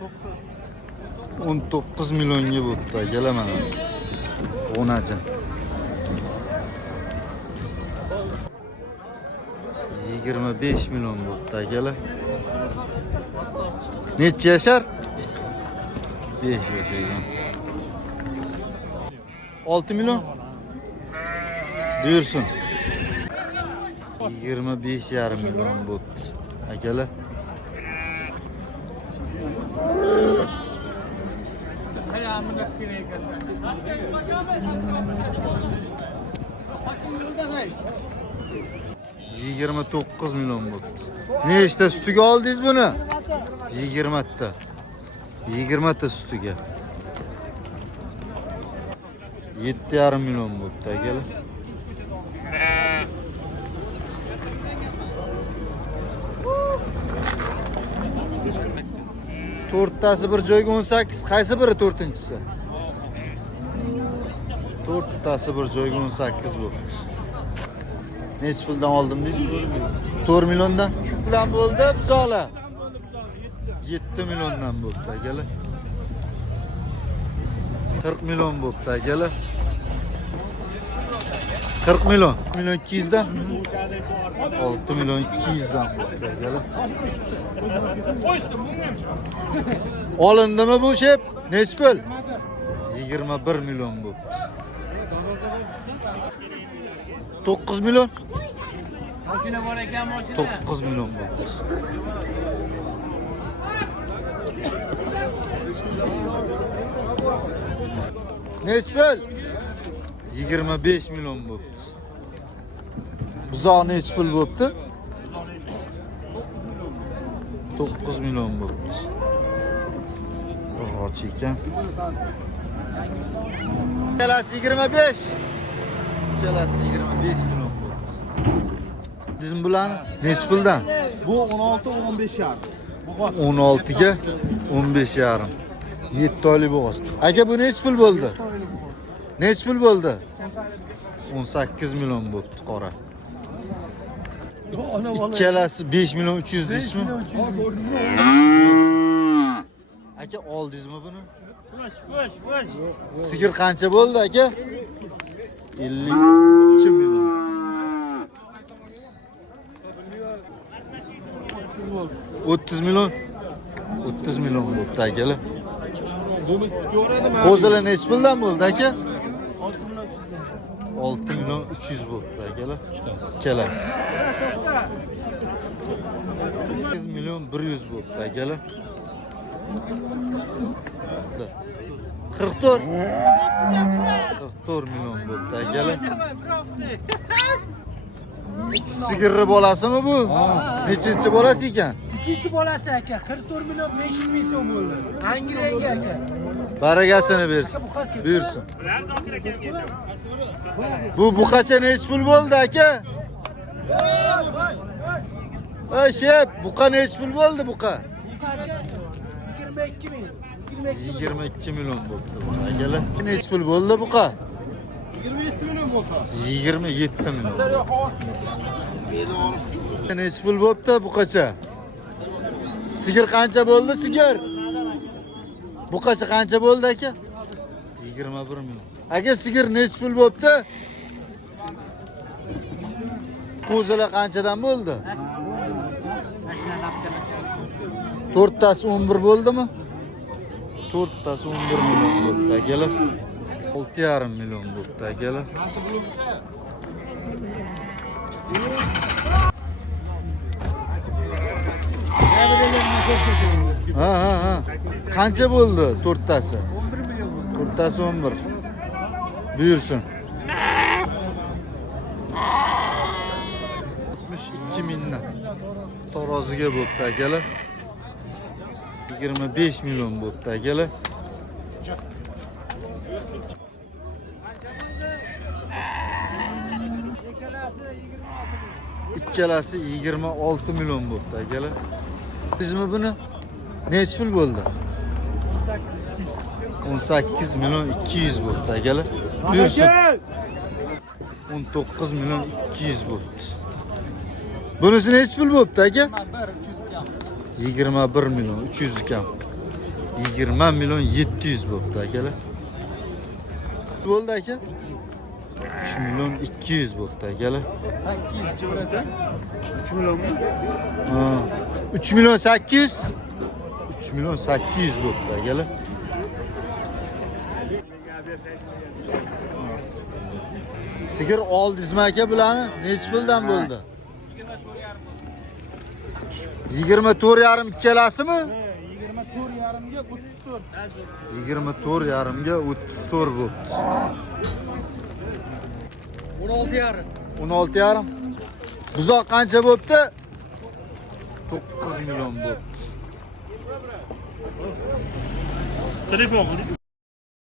19 milyonga bo'pti akalar mana. O'najin. 25 milyon bo'pti akalar. Necha yashar? 5 yashagan. 6 milyon. Buyursun. 25,5 milyon bo'pti akalar. Yigirma 9 milyon bo'pti. Nechta sutiga oldingiz buni? 20 ta. 20 ta sutiga. 7,5 milyon bo'pti akalar. To'rttasi bir joyga 18, qaysi biri to'rtinchisi? To'rttasi bir joyga 18 bo'pti. Necha puldan oldim deysiz? 4 milyondan. Puldan bo'ldi buzoqlar. 7 milyondan bo'pti akalar. 40 milyon bo'pti akalar. 40 milyon. 200 dan. 6 milyon 200 dan bo'pti akalar. Olindimi bu shep? Necha pul? 21 milyon bo'pti. 9 milyon. Mashina bor ekan, mashina. 9 milyon bo'pti. Necha pul? 25 milyon bo'pti. Buzoq necha pul bo'pti? 9 milyon bo'pti. Och ekan. Kelasi 25. Kelasi 25 milyon bo'pti. Bizim bulan necha puldan? Bu 16-15 yarim. 16 ga 15 yarim. 7 oylik bo'g'oz. Aka bu necha pul bo'ldi? Necha pul bo'ldi? 18 milyon bo'pti qora. Ikkalasi 5 milyon 300 deysizmi? Aka oldingizmi buni? Sigir qancha bo'ldi aka? 52 milyon. 30 milyon. 30 milyon bo'pti akalar. Qo'zilar necha puldan bo'ldi aka? 6 milyon 300 bo'pti akalar. Ikkalasi. 8 milyon 100 bo'pti akalar. 44 milyon bo'pti akalar. Sigirni bolasimi bu? Nechinchi bolasi ekan? 3-chi bolasi aka, 44 milyon 500 ming so'm bo'ldi. Angliyaga aka. Baragasini bersin. Buyursin. Bu buqacha necha pul bo'ldi aka? Ey shep, buqa necha pul bo'ldi buqa? 22 ming. 22 milyon bo'pti bu akalar. Necha pul bo'ldi buqa? 27 milyon bo'ldi. 27 milyon. Necha pul bo'pti buqacha? Sigir qancha bo'ldi sigir? Buqacha qancha bo'ldi aka? 21 milyon. Aka sigir necha pul bo'pti? Qo'zilar qanchadan bo'ldi? 4tasi 11 bo'ldimi? 4tasi 11 milyon bo'pti akalar. 6,5 milyon bo'pti akalar. Ha. Qancha bo'ldi 4tasi? 11 milyon bo'ldi. 4tasi 11. Buyursin. 62 mingdan. Taroziga bo'pti akalar. 25 milyon bo'pti akalar. İkkalasi 26 milyon bo'pti akalar. Bizmi buni necha pul bo'ldi? 18 milyon 200 bo'pti akalar. Buyursin. 19 milyon 200 bo'pti. Bunisi necha pul bo'pti aka? 21 milyon 300 kam. 20 milyon 700 bo'pti akalar. Bo'ldi aka? 3 milyon 200 bo'pti akalar. 3 milyon mu? Ha. 3 milyon 800. 3 milyon 800 bo'pti akalar. Sigir oldingizmi aka bularni? Necha puldan bo'ldi? 24,5 ikkalasimi? 24,5 ga 34. 24,5 ga 34 bo'pti. 16,5. 16,5. Buzoq qancha bo'pti? 9 milyon bo'pti. Telefon.